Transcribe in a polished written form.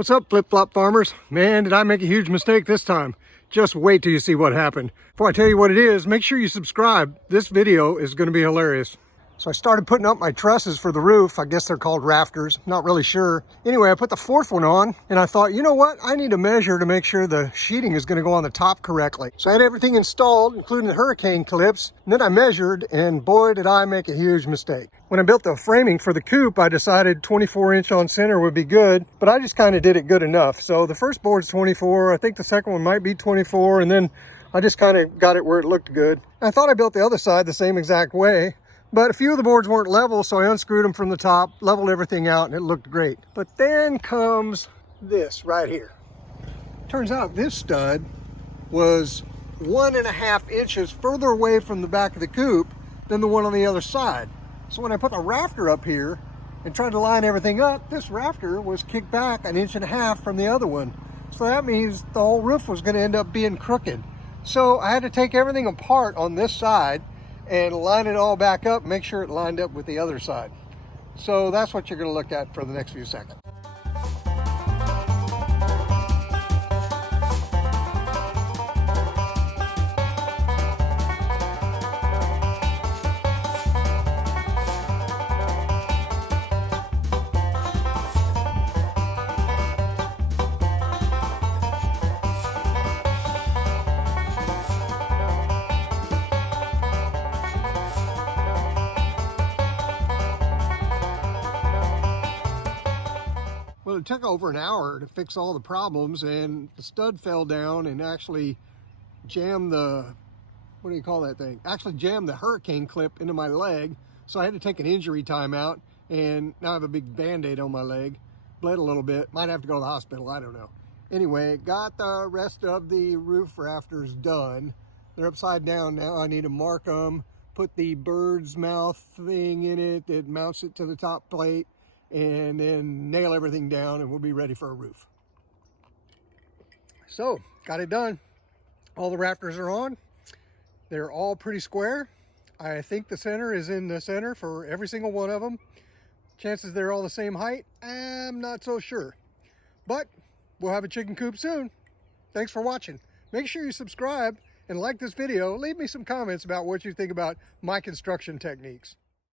What's up, flip-flop farmers? Man, did I make a huge mistake this time. Just wait till you see what happened. Before I tell you what it is, make sure you subscribe. This video is going to be hilarious. So I started putting up my trusses for the roof. I guess they're called rafters. Not really sure. Anyway, I put the fourth one on and I thought, you know what? I need to measure to make sure the sheeting is going to go on the top correctly. So I had everything installed, including the hurricane clips. And then I measured, and boy, did I make a huge mistake. When I built the framing for the coop, I decided 24-inch on center would be good, but I just kind of did it good enough. So the first board's 24. I think the second one might be 24. And then I just kind of got it where it looked good. I thought I built the other side the same exact way. But a few of the boards weren't level, so I unscrewed them from the top, leveled everything out, and it looked great. But then comes this right here. Turns out this stud was 1.5 inches further away from the back of the coop than the one on the other side. So when I put the rafter up here and tried to line everything up, this rafter was kicked back 1.5 inches from the other one. So that means the whole roof was going to end up being crooked. So I had to take everything apart on this side and line it all back up, make sure it lined up with the other side. So that's what you're going to look at for the next few seconds. Well, it took over an hour to fix all the problems, and the stud fell down and actually jammed the, what do you call that thing? Actually jammed the hurricane clip into my leg. So I had to take an injury time out, and now I have a big Band-Aid on my leg. Bled a little bit, might have to go to the hospital, I don't know. Anyway, got the rest of the roof rafters done. They're upside down now. I need to mark them, put the bird's mouth thing in it that mounts it to the top plate, and then nail everything down, and we'll be ready for a roof. So, got it done. All the rafters are on. They're all pretty square. I think the center is in the center for every single one of them. Chances they're all the same height, I'm not so sure. But we'll have a chicken coop soon. Thanks for watching. Make sure you subscribe and like this video. Leave me some comments about what you think about my construction techniques.